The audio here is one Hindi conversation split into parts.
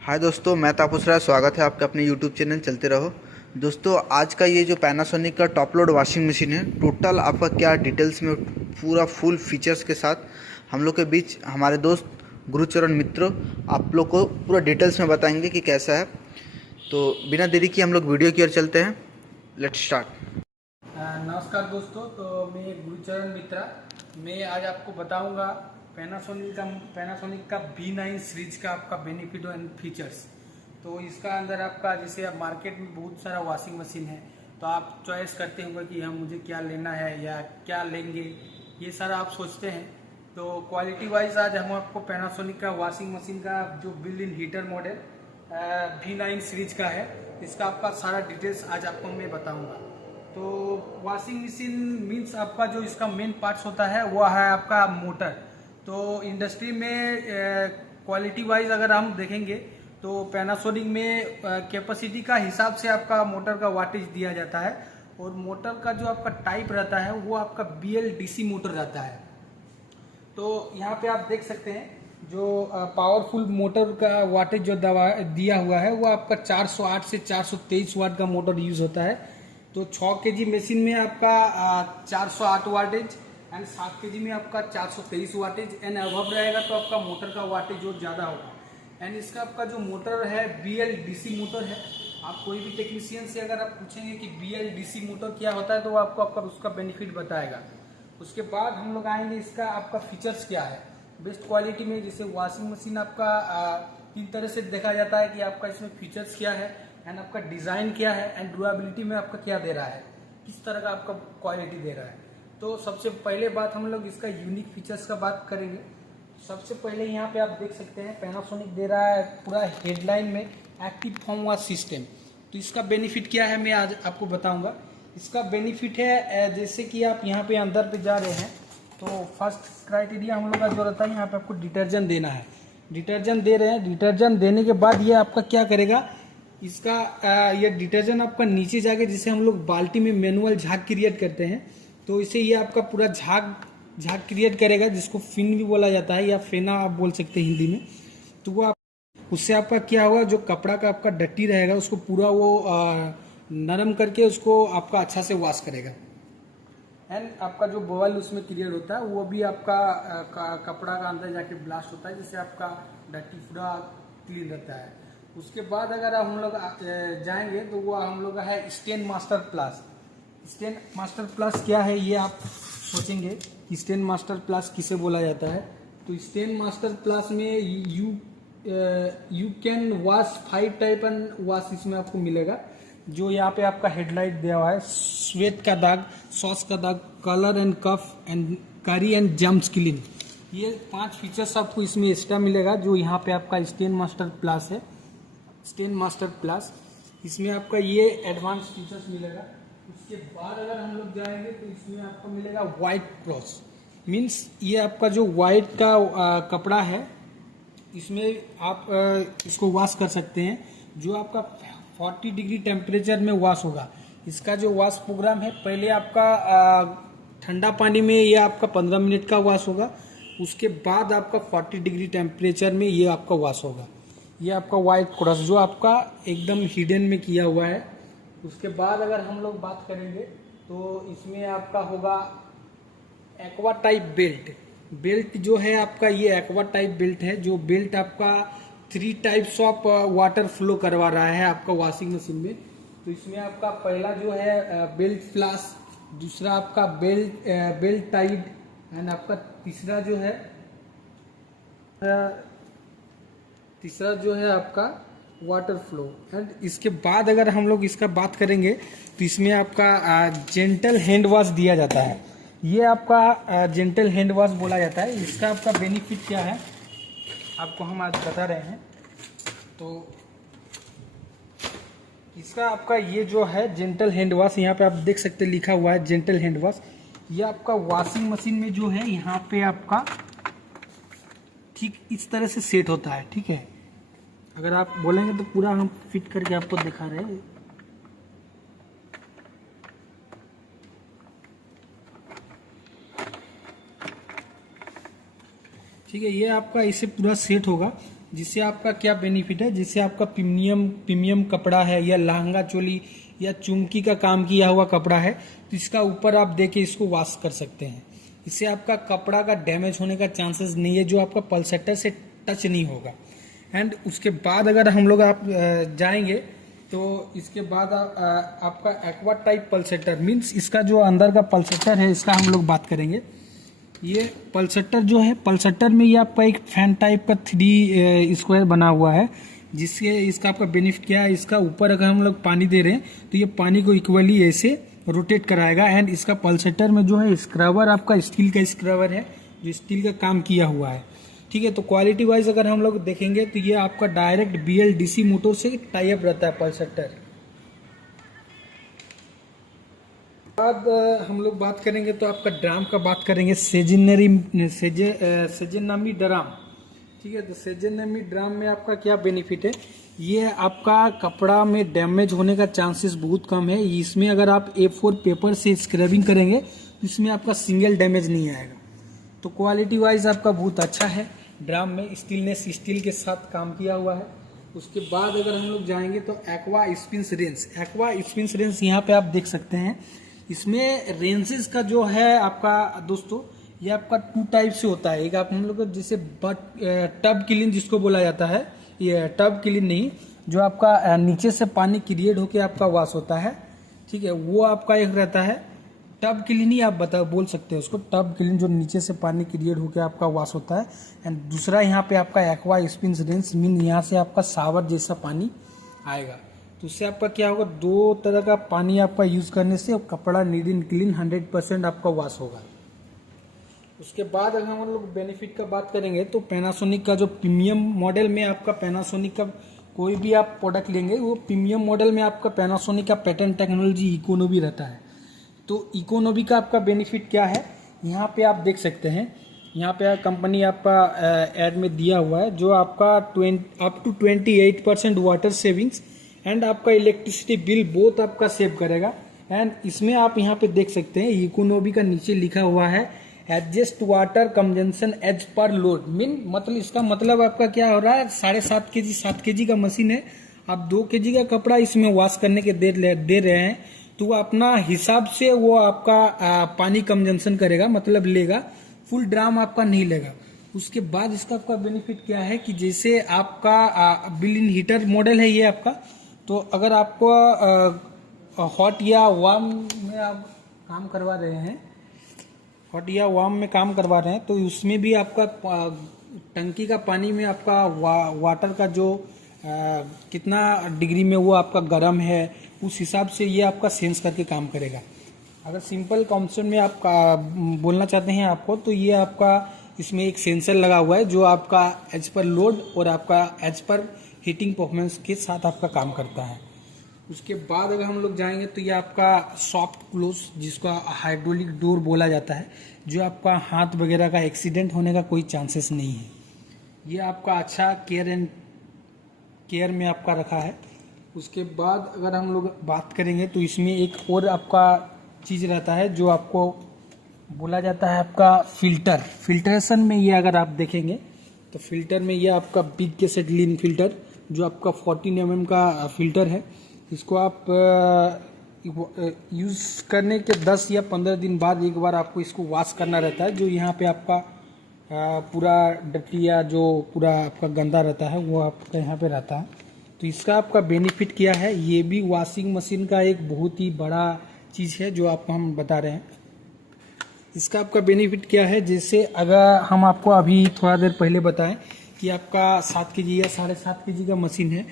हाय दोस्तों, मैं तापस राय। स्वागत है आपका अपने यूट्यूब चैनल चलते रहो। दोस्तों, आज का ये जो पैनासोनिक का टॉप लोड वॉशिंग मशीन है, टोटल आपका क्या डिटेल्स में पूरा फुल फीचर्स के साथ हम लोग के बीच हमारे दोस्त गुरुचरण मित्र आप लोग को पूरा डिटेल्स में बताएंगे कि कैसा है। तो बिना देरी की हम लोग वीडियो की ओर चलते हैं। Let's start. नमस्कार दोस्तों। तो मैं गुरुचरण मित्रा। मैं आज आपको बताऊंगा पैनासोनिक का B9 सीरीज का आपका बेनिफिट एंड फीचर्स। तो इसका अंदर आपका जैसे अब मार्केट में बहुत सारा वॉशिंग मशीन है, तो आप चॉइस करते होंगे कि हम मुझे क्या लेना है या क्या लेंगे, ये सारा आप सोचते हैं। तो क्वालिटी वाइज आज हम आपको पैनासोनिक का वॉशिंग मशीन का जो built in heater model B9 series का है, इसका आपका सारा डिटेल्स आज आपको मैं बताऊंगा। तो वॉशिंग मशीन मीन्स आपका जो इसका मेन पार्ट्स होता है वो है आपका मोटर। तो इंडस्ट्री में क्वालिटी वाइज अगर हम देखेंगे तो पैनासोनिक में कैपेसिटी का हिसाब से आपका मोटर का वाटेज दिया जाता है, और मोटर का जो आपका टाइप रहता है वो आपका BLDC मोटर रहता है। तो यहाँ पे आप देख सकते हैं जो पावरफुल मोटर का वाटेज जो दिया हुआ है वो आपका 408 से 423 वाट का मोटर यूज होता है। तो 6 केजी मशीन में आपका 408 वाटेज एंड 7 केजी में आपका 423 वाटेज एंड अबव रहेगा तो आपका मोटर का वाटेज जो ज़्यादा होगा। एंड इसका आपका जो मोटर है BLDC मोटर है। आप कोई भी टेक्नीशियन से अगर आप पूछेंगे कि BLDC मोटर क्या होता है तो वो आपको आपका उसका बेनिफिट बताएगा। उसके बाद हम लोग आएंगे इसका आपका फीचर्स क्या है बेस्ट क्वालिटी में। जैसे वॉशिंग मशीन आपका तीन तरह से देखा जाता है कि आपका इसमें फीचर्स क्या है एंड आपका डिज़ाइन क्या है एंड ड्यूरेबिलिटी में आपका क्या दे रहा है, किस तरह का आपका क्वालिटी दे रहा है। तो सबसे पहले बात हम लोग इसका यूनिक फीचर्स का बात करेंगे। सबसे पहले यहाँ पे आप देख सकते हैं पैनासोनिक दे रहा है पूरा हेडलाइन में एक्टिव फॉर्म वॉश सिस्टम। तो इसका बेनिफिट क्या है मैं आज आपको बताऊंगा। इसका बेनिफिट है जैसे कि आप यहाँ पे अंदर पे जा रहे हैं तो फर्स्ट क्राइटेरिया हम लोग का जो रहता है यहाँ पे आपको डिटर्जेंट देना है। डिटर्जेंट दे रहे हैं, डिटर्जेंट देने के बाद ये आपका क्या करेगा, इसका ये डिटर्जेंट आपका नीचे जाके जैसे हम लोग बाल्टी में मैनुअल झाग क्रिएट करते हैं तो इसे ये आपका पूरा झाग क्रिएट करेगा, जिसको फिन भी बोला जाता है या फेना आप बोल सकते हैं हिंदी में। तो वो आप उससे आपका क्या होगा, जो कपड़ा का आपका डट्टी रहेगा उसको पूरा वो नरम करके उसको आपका अच्छा से वॉश करेगा। एंड आपका जो बॉयल उसमें क्रिएट होता है वो भी आपका कपड़ा का अंदर जाके ब्लास्ट होता है, जिससे आपका डट्टी पूरा क्लीन रहता है। उसके बाद अगर हम लोग जाएंगे तो वो हम लोग का है stain master plus. Stain master plus क्या है ये आप सोचेंगे कि स्टेन मास्टर प्लस किसे बोला जाता है। तो स्टेन मास्टर प्लस में you can wash 5 type and wash इसमें आपको मिलेगा। जो यहाँ पे आपका हेडलाइट दिया हुआ है, स्वेट का दाग, सॉस का दाग, कलर एंड कफ एंड करी एंड जम्स क्लीन, ये 5 फीचर्स आपको इसमें एक्स्ट्रा मिलेगा जो यहाँ पे आपका स्टेन मास्टर प्लस है। स्टेन मास्टर प्लस इसमें आपका ये एडवांस फीचर्स मिलेगा। उसके बाद अगर हम लोग जाएंगे तो इसमें आपको मिलेगा वाइट क्रॉस। मीन्स ये आपका जो वाइट का कपड़ा है इसमें आप इसको वॉश कर सकते हैं, जो आपका 40 डिग्री टेम्परेचर में वॉश होगा। इसका जो वॉश प्रोग्राम है, पहले आपका ठंडा पानी में ये आपका 15 मिनट का वॉश होगा, उसके बाद आपका 40 डिग्री टेम्परेचर में ये आपका वॉश होगा। ये आपका वाइट क्रॉस जो आपका एकदम हिडन में किया हुआ है। उसके बाद अगर हम लोग बात करेंगे तो इसमें आपका होगा एक्वा टाइप बेल्ट। बेल्ट जो है आपका ये एक्वा टाइप बेल्ट है, जो बेल्ट आपका 3 टाइप्स ऑफ वाटर फ्लो करवा रहा है आपका वॉशिंग मशीन में। तो इसमें आपका पहला जो है बेल्ट फ्लास, दूसरा आपका बेल्ट टाइड एंड आपका तीसरा जो है आपका वाटर फ्लो। एंड इसके बाद अगर हम लोग इसका बात करेंगे तो इसमें आपका जेंटल हैंड वॉश दिया जाता है। ये आपका जेंटल हैंड वॉश बोला जाता है। इसका आपका बेनिफिट क्या है आपको हम आज बता रहे हैं। तो इसका आपका ये जो है जेंटल हैंड वॉश, यहाँ पे आप देख सकते हैं लिखा हुआ है जेंटल हैंड वॉश। ये आपका वॉशिंग मशीन में जो है यहाँ पे आपका ठीक इस तरह से सेट होता है। ठीक है, अगर आप बोलेंगे तो पूरा हम फिट करके आपको दिखा रहे हैं। ठीक है, ये आपका इसे पूरा सेट होगा। जिससे आपका क्या बेनिफिट है, जिससे आपका प्रीमियम कपड़ा है या लहंगा चोली या चुमकी का काम किया हुआ कपड़ा है, तो इसका ऊपर आप देके इसको वॉश कर सकते हैं। इससे आपका कपड़ा का डैमेज होने का चांसेस नहीं है, जो आपका पल्सेटर से टच नहीं होगा। एंड उसके बाद अगर हम लोग आप जाएंगे तो इसके बाद आपका एक्वा टाइप पल्सेटर मीन्स इसका जो अंदर का पल्सेटर है, इसका हम लोग बात करेंगे। ये पल्सेटर जो है, पल्सेटर में ये आपका एक फैन टाइप का 3 स्क्वायर बना हुआ है, जिससे इसका आपका बेनिफिट क्या है, इसका ऊपर अगर हम लोग पानी दे रहे हैं तो ये पानी को इक्वली ऐसे रोटेट कराएगा। एंड इसका पल्सेटर में जो है स्क्रबर आपका स्टील का स्क्रबर है, जो स्टील का काम किया हुआ है। ठीक है, तो क्वालिटी वाइज अगर हम लोग देखेंगे तो ये आपका डायरेक्ट BLDC मोटर से टाई अप रहता है पल्सेटर। बाद हम लोग बात करेंगे तो आपका ड्राम का बात करेंगे, सेजेनामी ड्राम। ठीक है, तो सेजेनामी ड्राम में आपका क्या बेनिफिट है, ये आपका कपड़ा में डैमेज होने का चांसेस बहुत कम है। इसमें अगर आप A4 पेपर से स्क्रबिंग करेंगे तो इसमें आपका सिंगल डैमेज नहीं आएगा। तो क्वालिटी वाइज आपका बहुत अच्छा है। ड्राम में स्टील के साथ काम किया हुआ है। उसके बाद अगर हम लोग जाएंगे तो एक्वा स्पिन्स रेंज यहाँ पे आप देख सकते हैं। इसमें रेंजेस का जो है आपका दोस्तों, ये आपका 2 टाइप से होता है। एक आप हम लोग जैसे टब क्लीन जिसको बोला जाता है, ये टब क्लीन नहीं, जो आपका नीचे से पानी क्रिएट होके आपका वॉश होता है। ठीक है, वो आपका एक रहता है टब क्लीन ही आप बोल सकते हैं उसको, टब क्लीन, जो नीचे से पानी क्रिएट होकर आपका वॉश होता है। एंड दूसरा यहाँ पे आपका एक्वा स्पिन्स रेंज मीन यहाँ से आपका शावर जैसा पानी आएगा। तो उससे आपका क्या होगा, 2 तरह का पानी आपका यूज़ करने से कपड़ा नीट एंड क्लीन 100% आपका वॉश होगा। उसके बाद अगर हम लोग बेनिफिट का बात करेंगे तो पैनासोनिक का जो प्रीमियम मॉडल में आपका पैनासोनिक का कोई भी आप प्रोडक्ट लेंगे, वो प्रीमियम मॉडल में आपका पैनासोनिक का पैटर्न टेक्नोलॉजी इकोनोवी रहता है। तो इकोनोमी का आपका बेनिफिट क्या है, यहाँ पे आप देख सकते हैं। यहाँ पे कंपनी आपका ऐड में दिया हुआ है, जो आपका up to 28% water savings and आपका इलेक्ट्रिसिटी बिल बोथ आपका सेव करेगा। एंड इसमें आप यहाँ पे देख सकते हैं इकोनोमी का नीचे लिखा हुआ है adjust water consumption as per load mean, मतलब इसका मतलब आपका क्या हो रहा है, 7.5 kg 7 kg का मशीन है, आप 2 kg का कपड़ा इसमें वॉश करने के दे रहे हैं, तो वो अपना हिसाब से वो आपका पानी कंजम्पशन करेगा, मतलब लेगा, फुल ड्राम आपका नहीं लेगा। उसके बाद इसका आपका बेनिफिट क्या है कि जैसे आपका बिल इन हीटर मॉडल है ये आपका, तो अगर आपको हॉट या वार्म में आप काम करवा रहे हैं, तो उसमें भी आपका टंकी का पानी में आपका वाटर का जो कितना डिग्री में वो आपका गर्म है, उस हिसाब से ये आपका सेंस करके काम करेगा। अगर सिंपल कॉन्सेप्ट में आप बोलना चाहते हैं आपको, तो ये आपका इसमें एक सेंसर लगा हुआ है, जो आपका एज पर लोड और आपका एज पर हीटिंग परफॉर्मेंस के साथ आपका काम करता है। उसके बाद अगर हम लोग जाएंगे तो ये आपका सॉफ्ट क्लोज, जिसका हाइड्रोलिक डोर बोला जाता है, जो आपका हाथ वगैरह का एक्सीडेंट होने का कोई चांसेस नहीं है। ये आपका अच्छा केयर में आपका रखा है। उसके बाद अगर हम लोग बात करेंगे तो इसमें एक और आपका चीज़ रहता है, जो आपको बोला जाता है आपका फिल्ट्रेशन में। ये अगर आप देखेंगे तो फिल्टर में ये आपका बिग केसेटलिन फिल्टर, जो आपका 14 mm का फिल्टर है, इसको आप यूज़ करने के 10 या 15 दिन बाद एक बार आपको इसको वॉश करना रहता है। जो यहाँ पे आपका पूरा डटी या जो पूरा आपका गंदा रहता है वो आपका यहाँ पे रहता है। तो इसका आपका बेनिफिट क्या है, ये भी वॉशिंग मशीन का एक बहुत ही बड़ा चीज़ है जो आपको हम बता रहे हैं। इसका आपका बेनिफिट क्या है, जैसे अगर हम आपको अभी थोड़ा देर पहले बताएं कि आपका 7 kg या 7.5 kg का मशीन है,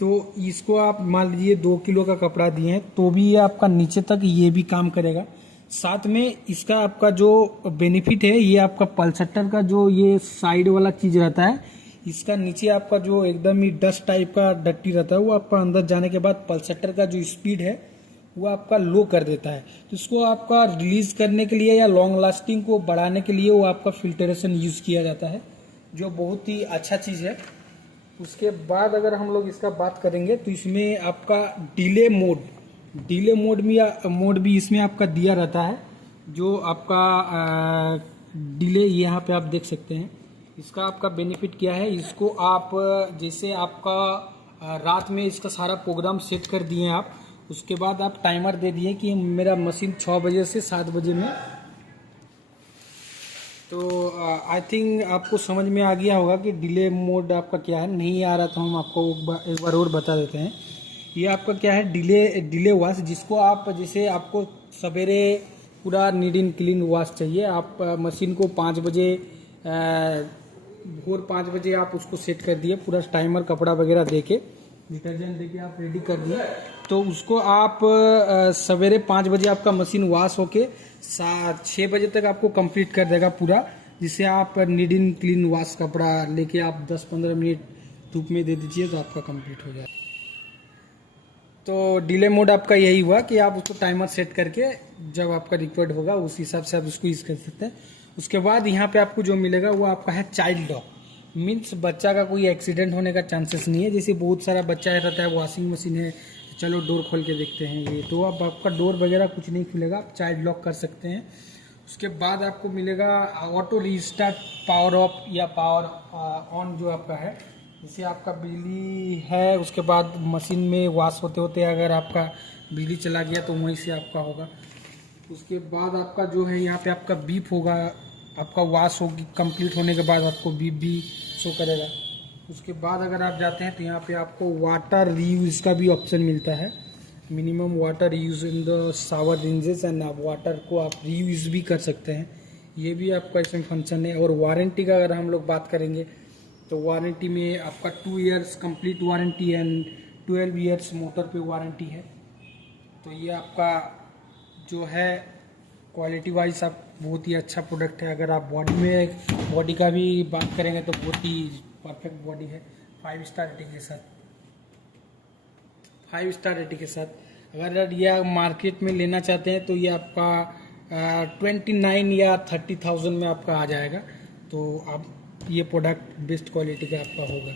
तो इसको आप मान लीजिए 2 किलो का कपड़ा दिए हैं, तो भी ये आपका नीचे तक ये भी काम करेगा। साथ में इसका आपका जो बेनिफिट है, ये आपका पल्सेटर का जो ये साइड वाला चीज़ रहता है, इसका नीचे आपका जो एकदम ही डस्ट टाइप का डट्टी रहता है, वो आपका अंदर जाने के बाद पल्सेटर का जो स्पीड है वो आपका लो कर देता है। तो इसको आपका रिलीज करने के लिए या लॉन्ग लास्टिंग को बढ़ाने के लिए वो आपका फिल्ट्रेशन यूज़ किया जाता है, जो बहुत ही अच्छा चीज़ है। उसके बाद अगर हम लोग इसका बात करेंगे तो इसमें आपका डिले मोड भी इसमें आपका दिया रहता है, जो आपका डिले यहाँ पे आप देख सकते हैं, इसका आपका बेनिफिट क्या है, इसको आप जैसे आपका रात में इसका सारा प्रोग्राम सेट कर दिए आप, उसके बाद आप टाइमर दे दिए कि मेरा मशीन 6 बजे से 7 बजे में, तो आई थिंक आपको समझ में आ गया होगा कि डिले मोड आपका क्या है। नहीं आ रहा तो हम आपको एक बार और बता देते हैं। ये आपका क्या है, डिले वॉश, जिसको आप जैसे आपको सवेरे पूरा नीट एंड क्लीन वॉश चाहिए, आप मशीन को 5 बजे भोर 5 बजे आप उसको सेट कर दिए, पूरा टाइमर कपड़ा वगैरह देके डिटर्जेंट देके आप रेडी कर दिए, तो उसको आप सवेरे 5 बजे आपका मशीन वॉश होके 6 बजे तक आपको कंप्लीट कर देगा पूरा, जिससे आप नीट एंड क्लीन वॉश कपड़ा लेके आप 10-15 मिनट धूप में दे दीजिए तो आपका कंप्लीट हो जाए। तो डिले मोड आपका यही हुआ कि आप उसको टाइमर सेट करके जब आपका रिक्वायर्ड होगा उस हिसाब से आप उसको यूज़ कर सकते हैं। उसके बाद यहाँ पे आपको जो मिलेगा वो आपका है चाइल्ड लॉक, मीन्स बच्चा का कोई एक्सीडेंट होने का चांसेस नहीं है। जैसे बहुत सारा बच्चा रहता है, वॉशिंग मशीन है, चलो डोर खोल के देखते हैं, ये तो अब आपका डोर वगैरह कुछ नहीं खुलेगा, आप चाइल्ड लॉक कर सकते हैं। उसके बाद आपको मिलेगा ऑटो रीस्टार्ट पावर ऑफ या पावर ऑन, जो आपका है जैसे आपका बिजली है, उसके बाद मशीन में वॉश होते होते अगर आपका बिजली चला गया तो वहीं से आपका होगा। उसके बाद आपका जो है यहाँ पे आपका बीप होगा, आपका वॉश होगी कंप्लीट होने के बाद आपको बीप भी शो करेगा। उसके बाद अगर आप जाते हैं तो यहाँ पे आपको वाटर रीयूज़ का भी ऑप्शन मिलता है, minimum water use in the shower ranges, and आप वाटर को आप रीयूज़ भी कर सकते हैं, ये भी आपका इसमें फंक्शन है। और वारंटी का अगर हम लोग बात करेंगे तो वारंटी में आपका 2 years complete warranty and 12 years motor पे वारंटी है। तो ये आपका जो है क्वालिटी वाइज आप बहुत ही अच्छा प्रोडक्ट है। अगर आप बॉडी का भी बात करेंगे तो बहुत ही परफेक्ट बॉडी है, 5 स्टार रेटिंग के साथ, 5 स्टार रेटिंग के साथ। अगर ये मार्केट में लेना चाहते हैं तो ये आपका 29 या 30,000 में आपका आ जाएगा। तो आप ये प्रोडक्ट बेस्ट क्वालिटी का आपका होगा।